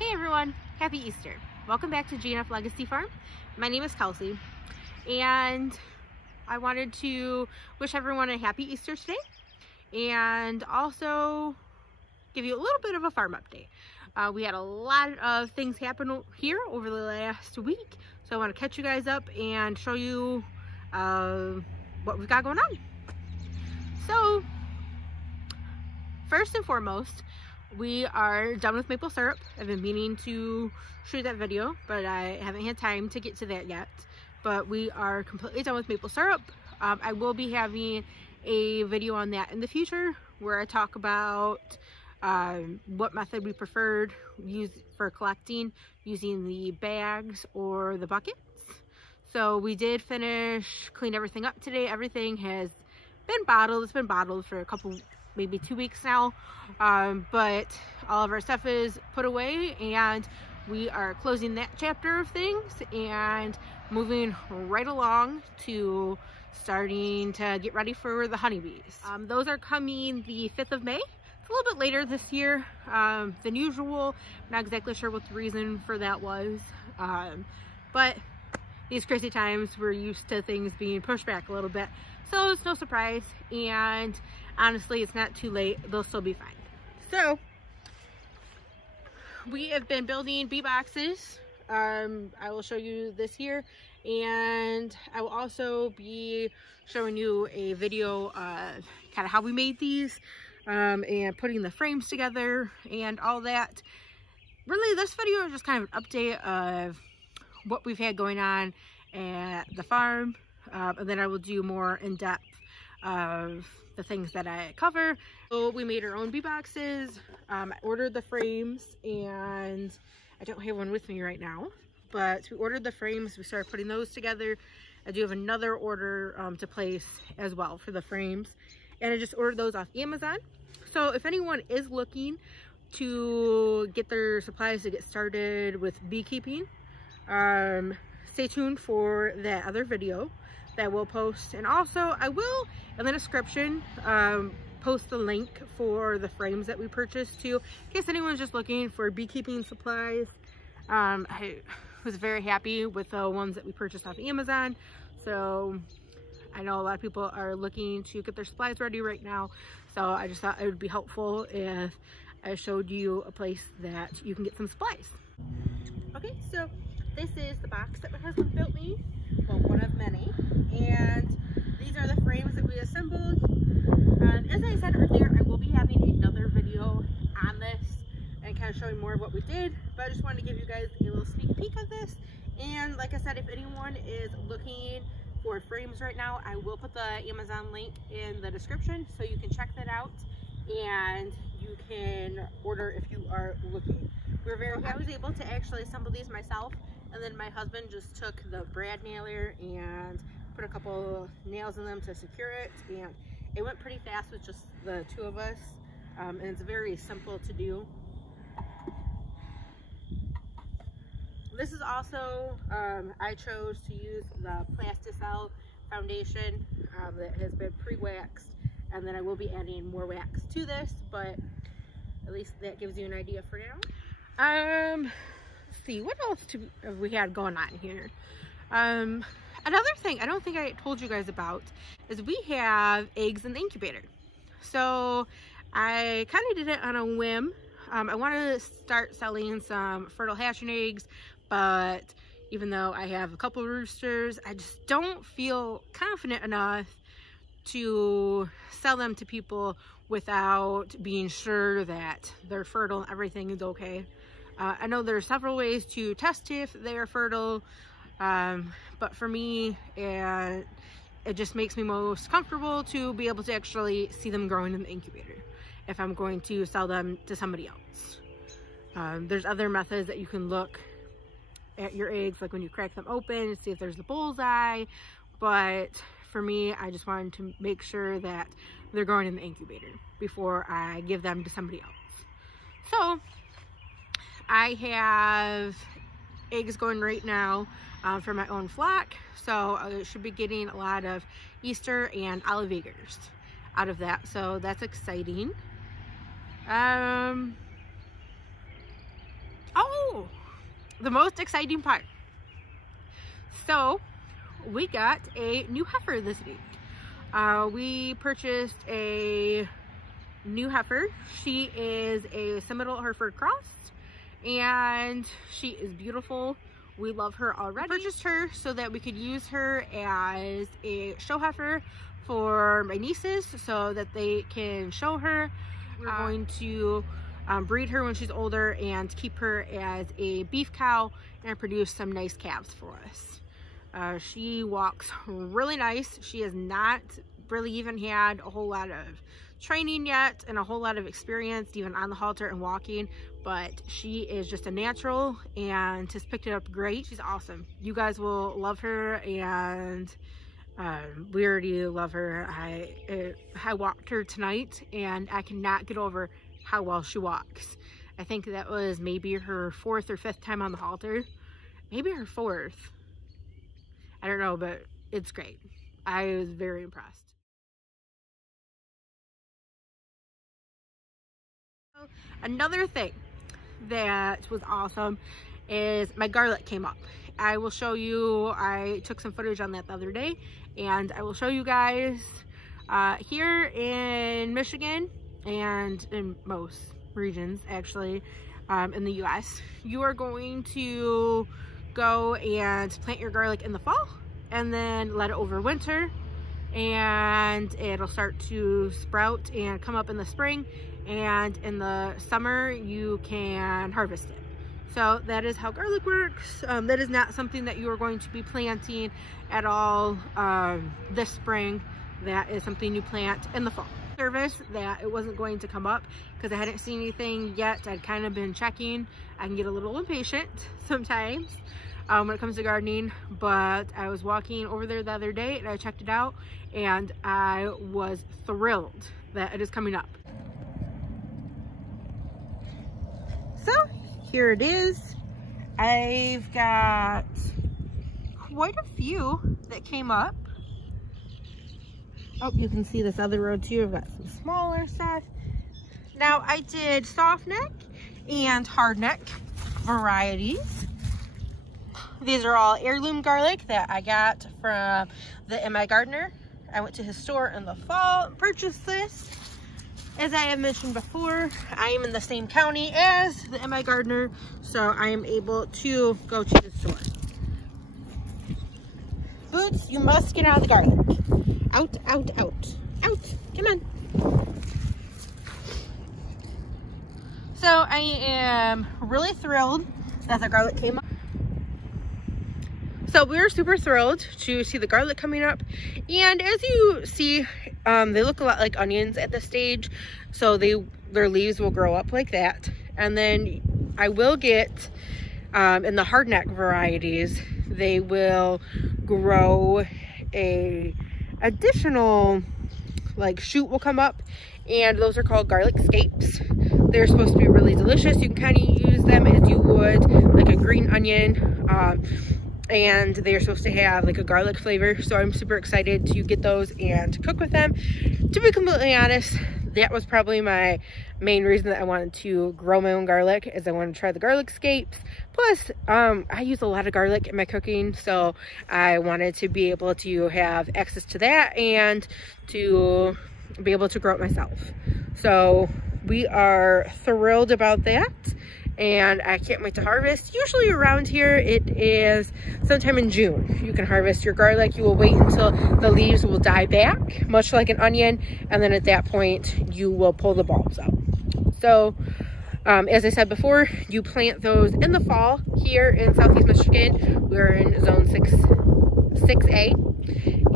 Hey everyone, happy Easter. Welcome back to GNF Legacy Farm. My name is Kelsey and I wanted to wish everyone a happy Easter today and also give you a little bit of a farm update. We had a lot of things happen here over the last week, so I want to catch you guys up and show you what we've got going on. So first and foremost, we are done with maple syrup. I've been meaning to shoot that video, but I haven't had time to get to that yet. But we are completely done with maple syrup. I will be having a video on that in the future where I talk about what method we preferred for collecting, using the bags or the buckets. So we did clean everything up today. Everything has been bottled. It's been bottled for maybe 2 weeks now, but all of our stuff is put away and we are closing that chapter of things and moving right along to starting to get ready for the honeybees. Those are coming the 5th of May. It's a little bit later this year than usual. I'm not exactly sure what the reason for that was, but these crazy times, we're used to things being pushed back a little bit, so it's no surprise. And honestly, it's not too late. They'll still be fine. So we have been building bee boxes. I will show you this here, and I will also be showing you a video of kind of how we made these and putting the frames together and all that. Really, this video is just kind of an update of what we've had going on at the farm, and then I will do more in depth of the things that I cover. So we made our own bee boxes. I ordered the frames, and I don't have one with me right now, but we ordered the frames. We started putting those together. I do have another order to place as well for the frames, and I just ordered those off Amazon. So if anyone is looking to get their supplies to get started with beekeeping, stay tuned for that other video that we'll post. And also I will, in the description, post the link for the frames that we purchased too, in case anyone's just looking for beekeeping supplies. I was very happy with the ones that we purchased off Amazon, so I know a lot of people are looking to get their supplies ready right now, so I just thought it would be helpful if I showed you a place that you can get some supplies. Okay, so this is the box that my husband built me, well, one of many, and these are the frames that we assembled. As I said earlier, I will be having another video on this and kind of showing more of what we did, but I just wanted to give you guys a little sneak peek of this. And like I said, if anyone is looking for frames right now, I will put the Amazon link in the description so you can check that out and you can order if you are looking. We're very happy. I was able to actually assemble these myself, and then my husband just took the brad nailer and put a couple nails in them to secure it, and it went pretty fast with just the two of us, and it's very simple to do. This is also, I chose to use the Plasticell foundation that has been pre-waxed, and then I will be adding more wax to this, but at least that gives you an idea for now. Let's see, what else have we had going on here? Another thing I don't think I told you guys about is we have eggs in the incubator. So I kind of did it on a whim. I wanted to start selling some fertile hatching eggs, but even though I have a couple roosters, I just don't feel confident enough to sell them to people without being sure that they're fertile and everything is okay. I know there are several ways to test if they are fertile, but for me, it just makes me most comfortable to be able to actually see them growing in the incubator if I'm going to sell them to somebody else. There's other methods that you can look at your eggs, like when you crack them open, see if there's a bullseye, but for me, I just wanted to make sure that they're growing in the incubator before I give them to somebody else. So I have eggs going right now for my own flock, so I should be getting a lot of Easter and olive eggs out of that, so that's exciting. Oh, the most exciting part. So we got a new heifer this week. We purchased a new heifer. She is a Seminole Hereford cross, and she is beautiful. We love her already. We purchased her so that we could use her as a show heifer for my nieces so that they can show her. We're going to breed her when she's older and keep her as a beef cow and produce some nice calves for us. She walks really nice. She has not really even had a whole lot of training yet and a whole lot of experience even on the halter and walking, but she is just a natural and has picked it up great. She's awesome. You guys will love her, and we already love her. I walked her tonight and I cannot get over how well she walks. I think that was maybe her 4th or 5th time on the halter, maybe her 4th. I don't know, but it's great. I was very impressed. Another thing that was awesome is my garlic came up. I will show you, I took some footage on that the other day, and I will show you guys here in Michigan and in most regions actually in the US, you are going to go and plant your garlic in the fall and then let it overwinter, and it'll start to sprout and come up in the spring, and in the summer you can harvest it. So that is how garlic works. That is not something that you are going to be planting at all this spring. That is something you plant in the fall. Nervous that it wasn't going to come up because I hadn't seen anything yet. I'd kind of been checking. I can get a little impatient sometimes when it comes to gardening, but I was walking over there the other day and I checked it out, and I was thrilled that it is coming up. So here it is. I've got quite a few that came up. Oh, you can see this other row too. I've got some smaller stuff. Now I did soft neck and hard neck varieties. These are all heirloom garlic that I got from the MI Gardener. I went to his store in the fall and purchased this. As I have mentioned before, I am in the same county as the MI Gardener, so I am able to go to the store. Boots, you must get out of the garlic. Out, out, out, out. Come on. So I am really thrilled that the garlic came up. So we're super thrilled to see the garlic coming up, and as you see, they look a lot like onions at this stage, so their leaves will grow up like that. And then I will get in the hard neck varieties, they will grow a additional like shoot will come up, and those are called garlic scapes. They're supposed to be really delicious. You can kind of use them as you would like a green onion, and they're supposed to have like a garlic flavor. So I'm super excited to get those and cook with them. To be completely honest, that was probably my main reason that I wanted to grow my own garlic, is I wanted to try the garlic scapes. Plus, I use a lot of garlic in my cooking, so I wanted to be able to have access to that and to be able to grow it myself. So we are thrilled about that, and I can't wait to harvest. Usually around here it is sometime in June you can harvest your garlic. You will wait until the leaves will die back, much like an onion, and then at that point you will pull the bulbs out. So as I said before, you plant those in the fall. Here in Southeast Michigan, we're in zone 6A,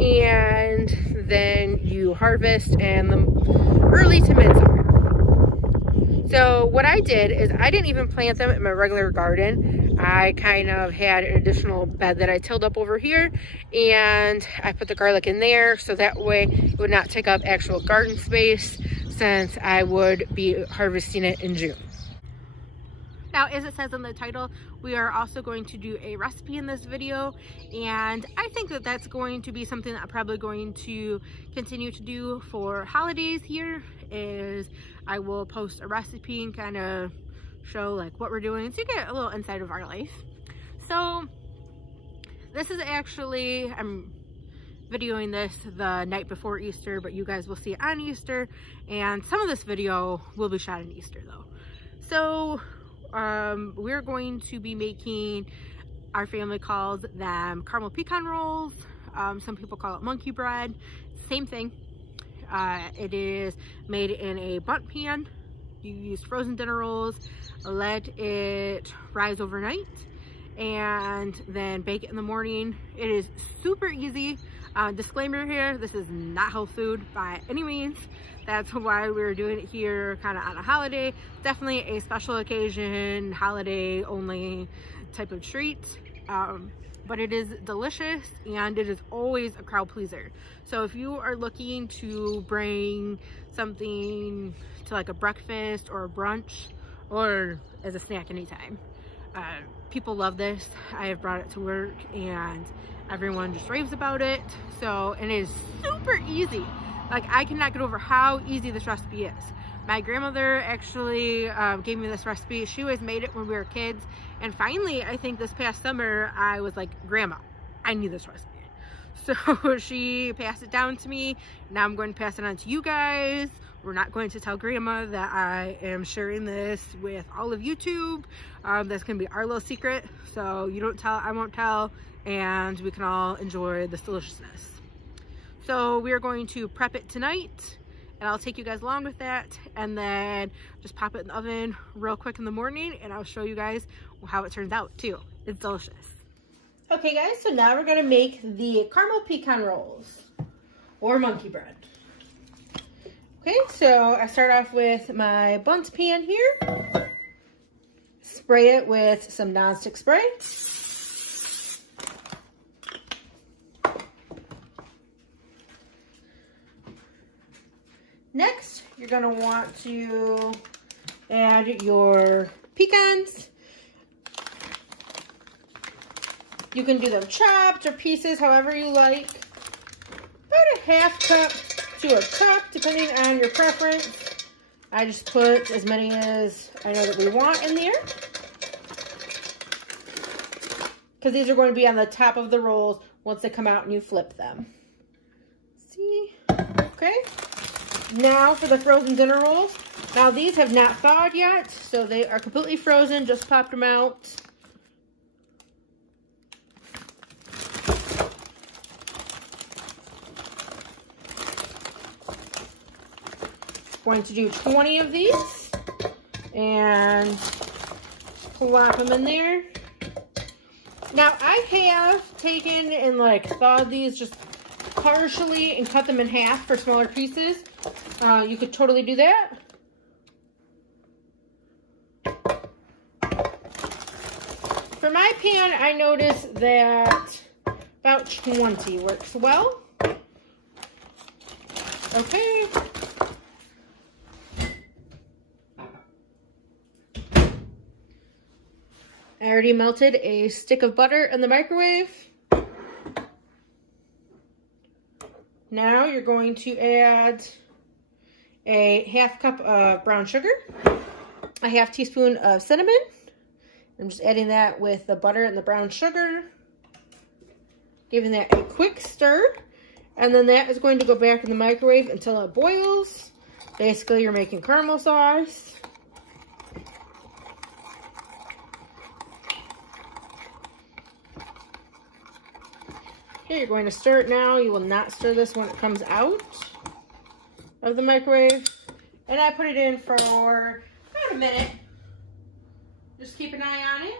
and then you harvest in the early to mid-summer. So what I did is I didn't even plant them in my regular garden. I kind of had an additional bed that I tilled up over here, and I put the garlic in there so that way it would not take up actual garden space, since I would be harvesting it in June. Now, as it says in the title, we are also going to do a recipe in this video, and I think that that's going to be something that I'm probably going to continue to do for holidays here, is I will post a recipe and kind of show like what we're doing, so you get a little insight of our life. So this is actually, I'm videoing this the night before Easter, but you guys will see it on Easter, and some of this video will be shot on Easter though. So we're going to be making, our family calls them caramel pecan rolls. Some people call it monkey bread. Same thing. It is made in a bundt pan. You use frozen dinner rolls, let it rise overnight, and then bake it in the morning. It is super easy. Disclaimer here, this is not health food by any means. That's why we're doing it here kind of on a holiday. Definitely a special occasion, holiday only type of treat. But it is delicious, and it is always a crowd pleaser. So if you are looking to bring something to like a breakfast or a brunch or as a snack anytime, people love this. I have brought it to work and everyone just raves about it. So, and it is super easy. Like, I cannot get over how easy this recipe is. My grandmother actually gave me this recipe. She always made it when we were kids. And finally, I think this past summer, I was like, Grandma, I need this recipe. So she passed it down to me. Now I'm going to pass it on to you guys. We're not going to tell Grandma that I am sharing this with all of YouTube. That's going to be our little secret. So you don't tell, I won't tell, and we can all enjoy this deliciousness. So we are going to prep it tonight, and I'll take you guys along with that, and then just pop it in the oven real quick in the morning, and I'll show you guys how it turns out too. It's delicious. Okay guys, so now we're gonna make the caramel pecan rolls, or monkey bread. Okay, so I start off with my bundt pan here. Spray it with some nonstick spray. Next, you're gonna want to add your pecans. You can do them chopped or pieces, however you like. About a half cup to a cup, depending on your preference. I just put as many as I know that we want in there, because these are going to be on the top of the rolls once they come out and you flip them. See? Okay. Now for the frozen dinner rolls. Now these have not thawed yet, so they are completely frozen, just popped them out. Going to do 20 of these and plop them in there. Now I have taken and like thawed these just partially and cut them in half for smaller pieces. You could totally do that. For my pan, I noticed that about 20 works well. Okay. I already melted a stick of butter in the microwave. Now you're going to add a half cup of brown sugar, a half teaspoon of cinnamon. I'm just adding that with the butter and the brown sugar, giving that a quick stir, and then that is going to go back in the microwave until it boils. Basically, you're making caramel sauce. Okay, you're going to stir it now. You will not stir this when it comes out of the microwave. And I put it in for about a minute. Just keep an eye on it.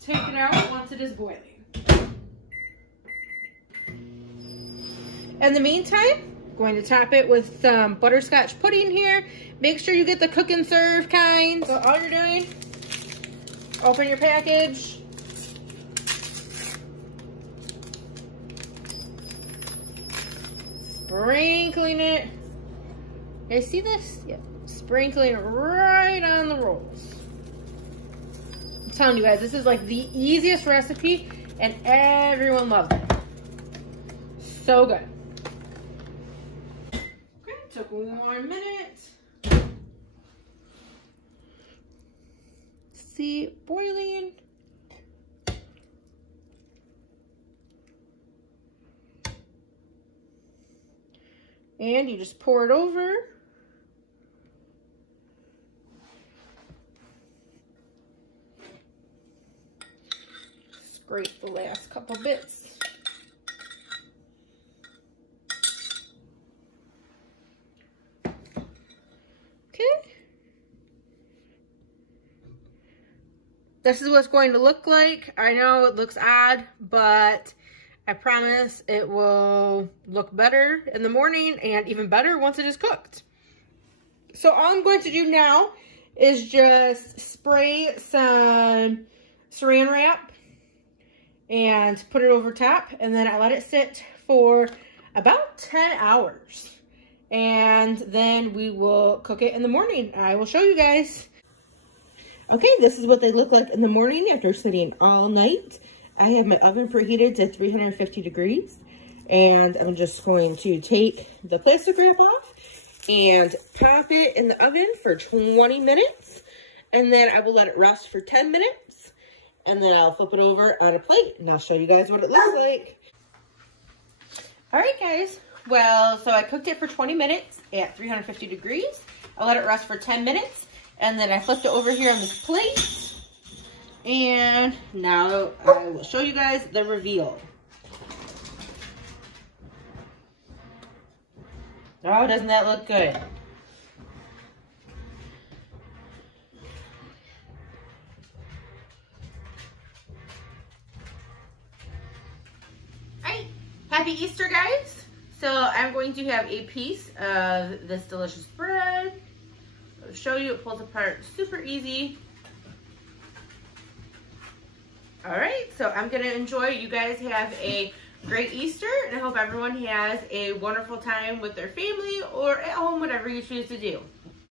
Take it out once it is boiling. In the meantime, I'm going to top it with some butterscotch pudding here. Make sure you get the cook and serve kind. So all you're doing, open your package. Sprinkling it. You see this? Yep. Sprinkling it right on the rolls. I'm telling you guys, this is like the easiest recipe and everyone loves it. So good. Okay, took 1 minute. See, boiling. And you just pour it over. Scrape the last couple bits. Okay. This is what it's going to look like. I know it looks odd, but I promise it will look better in the morning and even better once it is cooked. So all I'm going to do now is just spray some saran wrap and put it over top, and then I let it sit for about 10 hours. And then we will cook it in the morning. I will show you guys. Okay, this is what they look like in the morning after sitting all night. I have my oven preheated to 350 degrees, and I'm just going to take the plastic wrap off and pop it in the oven for 20 minutes, and then I will let it rest for 10 minutes, and then I'll flip it over on a plate, and I'll show you guys what it looks like. All right, guys. Well, so I cooked it for 20 minutes at 350 degrees. I let it rest for 10 minutes. And then I flipped it over here on this plate. And now I will show you guys the reveal. Oh, doesn't that look good? Alright, happy Easter, guys. So I'm going to have a piece of this delicious bread. I'll show you, it pulls apart super easy. All right, so I'm gonna enjoy. You guys have a great Easter, and I hope everyone has a wonderful time with their family or at home, whatever you choose to do.